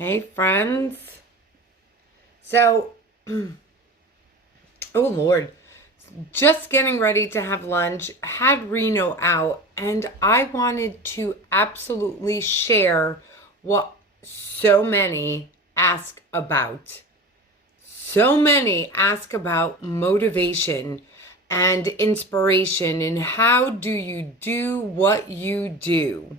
Hey, friends. So, oh Lord, just getting ready to have lunch, had Reno out, and I wanted to absolutely share what so many ask about. So many ask about motivation and inspiration and how do you do what you do.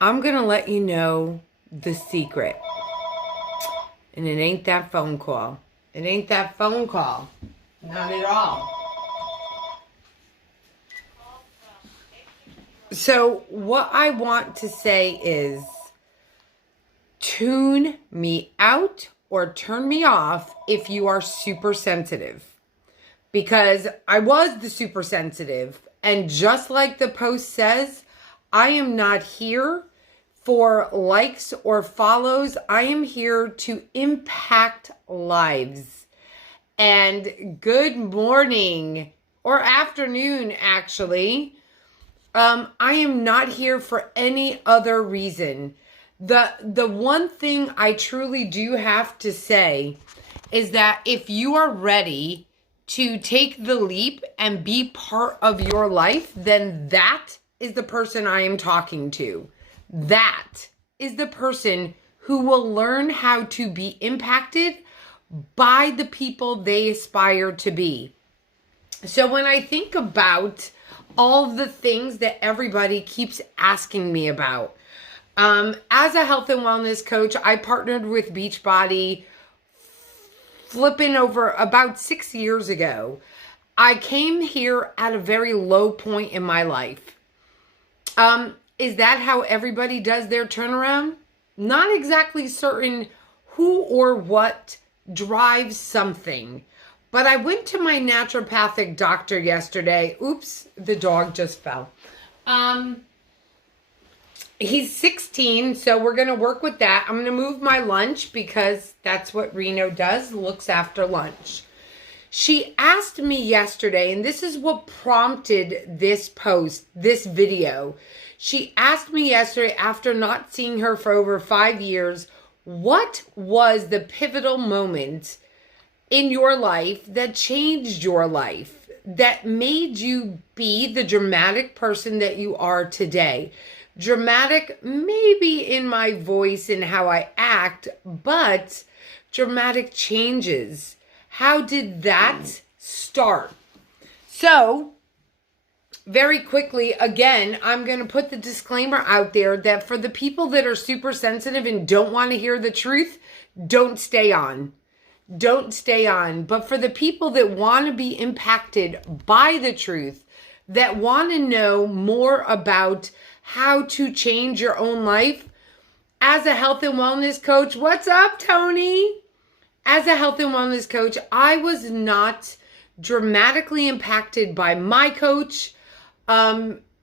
I'm going to let you know the secret. And it ain't that phone call. It ain't that phone call. Not at all. So what I want to say is tune me out or turn me off if you are super sensitive. Because I was the super sensitive. And just like the post says, I am not here for likes or follows. I am here to impact lives. And good morning or afternoon, actually. I am not here for any other reason. The one thing I truly do have to say is that if you are ready to take the leap and be part of your life, then that is the person I am talking to. That is the person who will learn how to be impacted by the people they aspire to be. So when I think about all the things that everybody keeps asking me about, as a health and wellness coach, I partnered with Beachbody flipping over about 6 years ago. I came here at a very low point in my life. Is that how everybody does their turnaround? Not exactly certain who or what drives something. But I went to my naturopathic doctor yesterday. Oops, the dog just fell. He's 16, so we're going to work with that. I'm going to move my lunch because that's what Reno does, looks after lunch. She asked me yesterday, and this is what prompted this post, this video. She asked me yesterday, after not seeing her for over 5 years, what was the pivotal moment in your life that changed your life, that made you be the dramatic person that you are today? Dramatic, maybe in my voice and how I act, but dramatic changes. How did that start? So, very quickly, again, I'm going to put the disclaimer out there that for the people that are super sensitive and don't want to hear the truth, don't stay on. Don't stay on. But for the people that want to be impacted by the truth, that want to know more about how to change your own life, as a health and wellness coach, what's up, Tony? As a health and wellness coach, I was not dramatically impacted by my coach.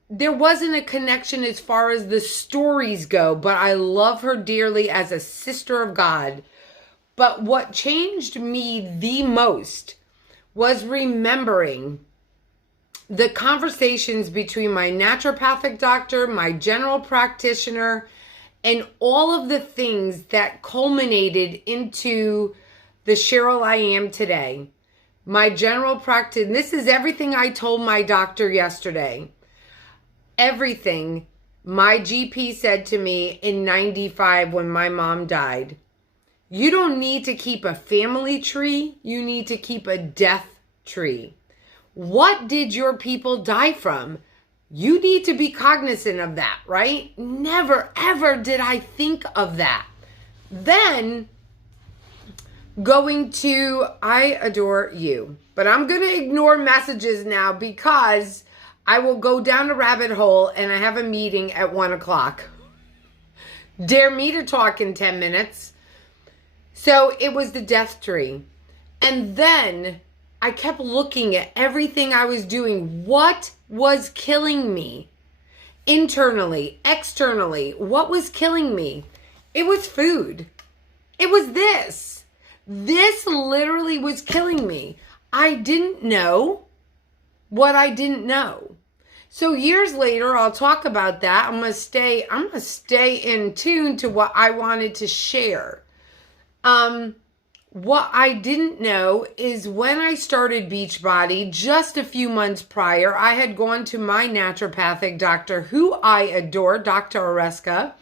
There wasn't a connection as far as the stories go, but I love her dearly as a sister of God. But what changed me the most was remembering the conversations between my naturopathic doctor, my general practitioner, and all of the things that culminated into the Cheryl I am today. My general practice, and this is everything I told my doctor yesterday. Everything my GP said to me in 95 when my mom died. You don't need to keep a family tree. You need to keep a death tree. What did your people die from? You need to be cognizant of that, right? Never, ever did I think of that. Then going to, I adore you. But I'm going to ignore messages now because I will go down a rabbit hole and I have a meeting at 1 o'clock. Dare me to talk in 10 minutes. So it was the death tree. And then I kept looking at everything I was doing. What was killing me? Internally, externally, what was killing me? It was food. It was this. This literally was killing me. I didn't know what I didn't know. So years later, I'll talk about that. I'm gonna stay in tune to what I wanted to share. What I didn't know is when I started Beachbody, just a few months prior, I had gone to my naturopathic doctor, who I adore, Dr. Oreska.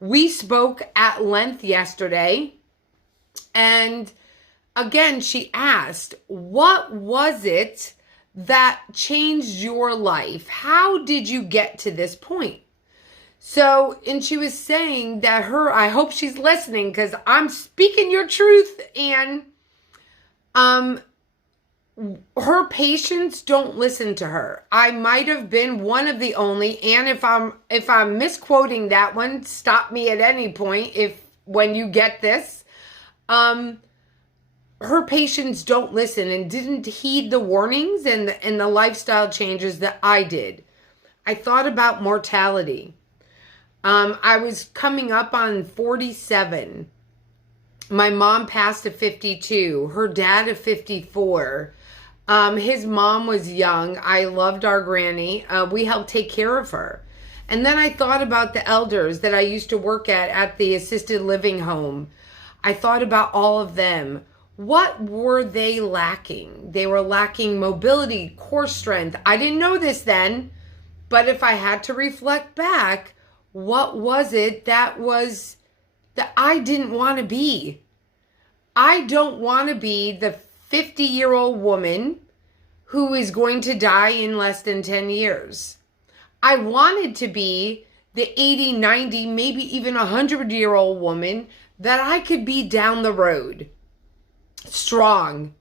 We spoke at length yesterday. And again, she asked, what was it that changed your life? How did you get to this point? So, and she was saying that I hope she's listening because I'm speaking your truth, and her patients don't listen to her. I might have been one of the only, and if I'm misquoting that one, stop me at any point when you get this. Her patients don't listen and didn't heed the warnings and the lifestyle changes that I did. I thought about mortality. I was coming up on 47. My mom passed at 52. Her dad at 54. His mom was young. I loved our granny. We helped take care of her. And then I thought about the elders that I used to work at the assisted living home. I thought about all of them. What were they lacking? They were lacking mobility, core strength. I didn't know this then, but if I had to reflect back, what was it that I didn't want to be? I don't want to be the 50-year-old woman who is going to die in less than 10 years. I wanted to be the 80, 90, maybe even 100-year-old woman that I could be down the road. Strong,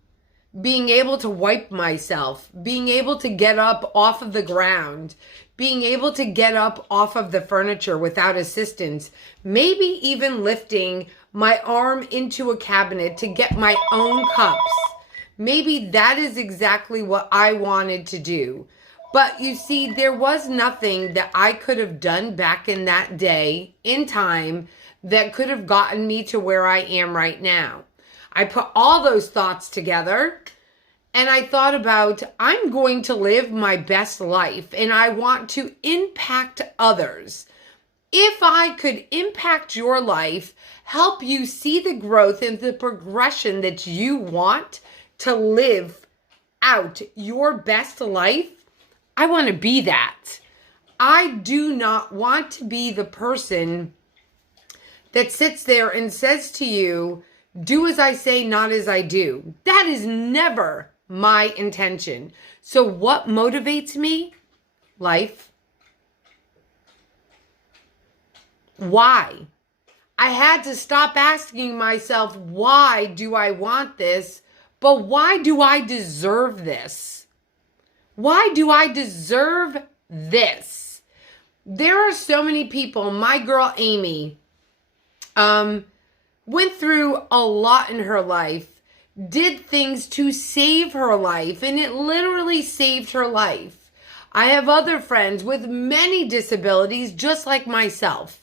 being able to wipe myself, being able to get up off of the ground, being able to get up off of the furniture without assistance, maybe even lifting my arm into a cabinet to get my own cups. Maybe that is exactly what I wanted to do. But you see, there was nothing that I could have done back in that day, in time, that could have gotten me to where I am right now. I put all those thoughts together, and I thought about, I'm going to live my best life, and I want to impact others. If I could impact your life, help you see the growth and the progression that you want to live out your best life, I want to be that. I do not want to be the person that sits there and says to you, do as I say, not as I do. That is never my intention. So what motivates me? Life. Why? I had to stop asking myself, why do I want this? But why do I deserve this? Why do I deserve this? There are so many people. My girl Amy went through a lot in her life, did things to save her life, and it literally saved her life. I have other friends with many disabilities just like myself.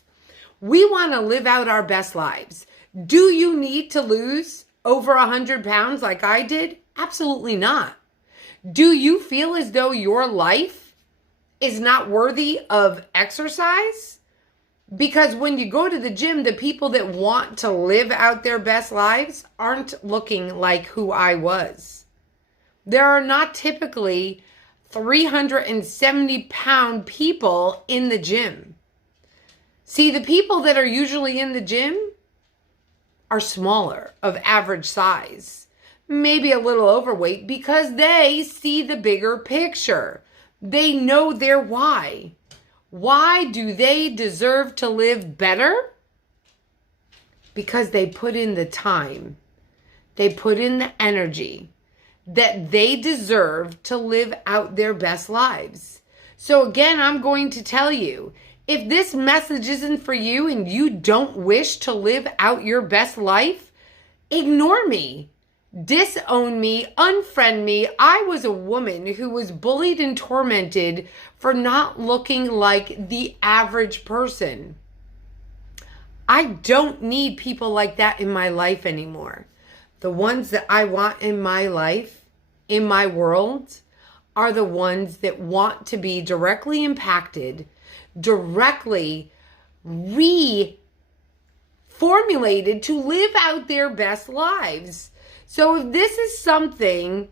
We want to live out our best lives. Do you need to lose over 100 pounds like I did? Absolutely not. Do you feel as though your life is not worthy of exercise? Because when you go to the gym, the people that want to live out their best lives aren't looking like who I was. There are not typically 370-pound people in the gym. See, the people that are usually in the gym are smaller, of average size, maybe a little overweight, because they see the bigger picture. They know their why. Why do they deserve to live better? Because they put in the time. They put in the energy that they deserve to live out their best lives. So again, I'm going to tell you, if this message isn't for you and you don't wish to live out your best life, ignore me, disown me, unfriend me. I was a woman who was bullied and tormented for not looking like the average person. I don't need people like that in my life anymore. The ones that I want in my life, in my world, are the ones that want to be directly impacted, directly reformulated to live out their best lives. So if this is something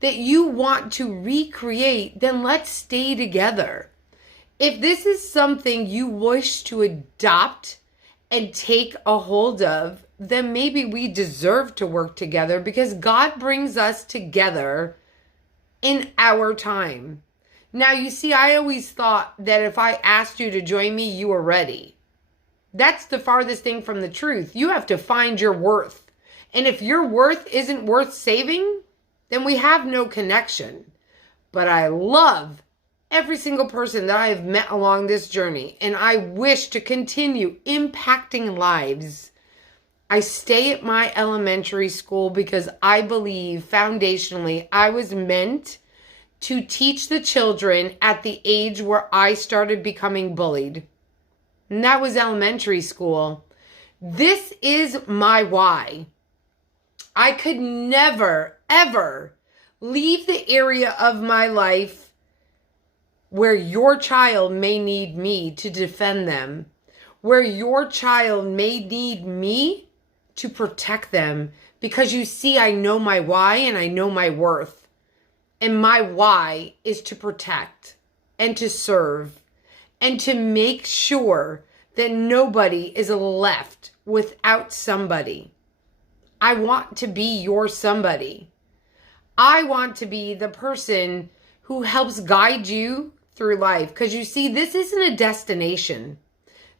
that you want to recreate, then let's stay together. If this is something you wish to adopt and take a hold of, then maybe we deserve to work together, because God brings us together in our time. Now, you see, I always thought that if I asked you to join me, you were ready. That's the farthest thing from the truth. You have to find your worth. And if your worth isn't worth saving, then we have no connection. But I love every single person that I have met along this journey, and I wish to continue impacting lives. I stay at my elementary school because I believe foundationally I was meant to teach the children at the age where I started becoming bullied. And that was elementary school. This is my why. I could never, ever leave the area of my life where your child may need me to defend them, where your child may need me to protect them, because you see, I know my why and I know my worth. And my why is to protect and to serve and to make sure that nobody is left without somebody. I want to be your somebody. I want to be the person who helps guide you through life. Because you see, this isn't a destination.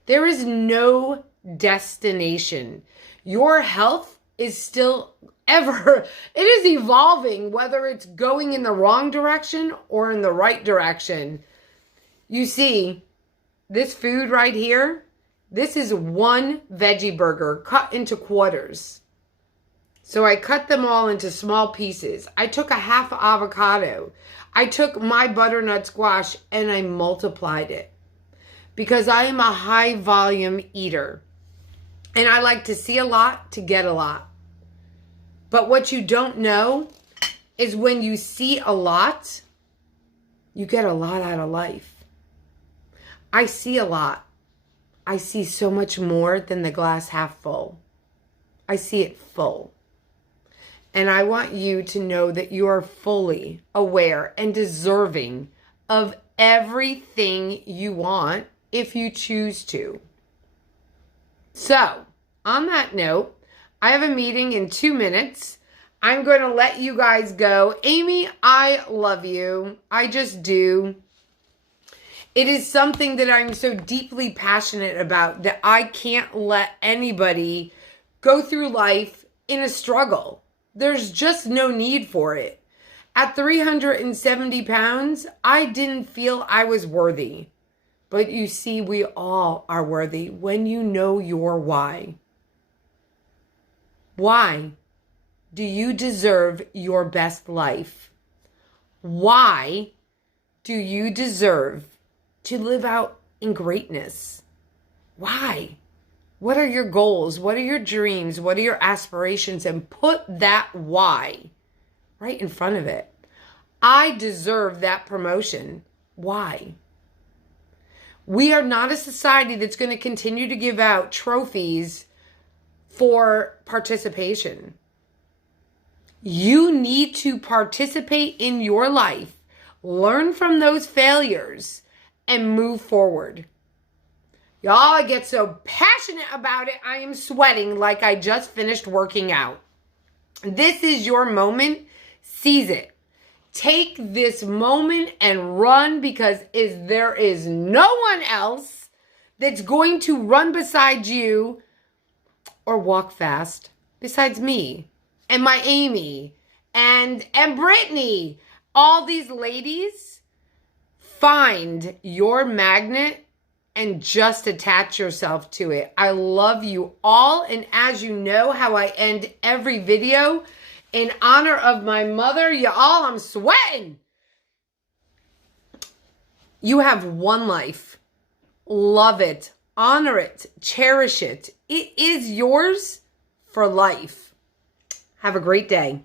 There is no destination. Your health is still it is evolving, whether it's going in the wrong direction or in the right direction. You see, this food right here, this is one veggie burger cut into quarters. So I cut them all into small pieces. I took a half avocado. I took my butternut squash and I multiplied it, because I am a high volume eater. And I like to see a lot to get a lot. But what you don't know is when you see a lot, you get a lot out of life. I see a lot. I see so much more than the glass half full. I see it full. And I want you to know that you are fully aware and deserving of everything you want if you choose to. So, on that note, I have a meeting in 2 minutes. I'm going to let you guys go. Amy, I love you. I just do. It is something that I'm so deeply passionate about that I can't let anybody go through life in a struggle. There's just no need for it. At 370 pounds, I didn't feel I was worthy. But you see, we all are worthy when you know your why. Why do you deserve your best life? Why do you deserve to live out in greatness? Why? What are your goals? What are your dreams? What are your aspirations? And put that why right in front of it. I deserve that promotion. Why? We are not a society that's going to continue to give out trophies for participation. You need to participate in your life, learn from those failures, and move forward. Y'all, I get so passionate about it, I am sweating like I just finished working out. This is your moment. Seize it. Take this moment and run, because there is no one else that's going to run beside you or walk fast besides me and my Amy and Brittany. All these ladies, find your magnet and just attach yourself to it. I love you all. And as you know how I end every video, in honor of my mother, y'all, I'm sweating. You have one life. Love it. Honor it. Cherish it. It is yours for life. Have a great day.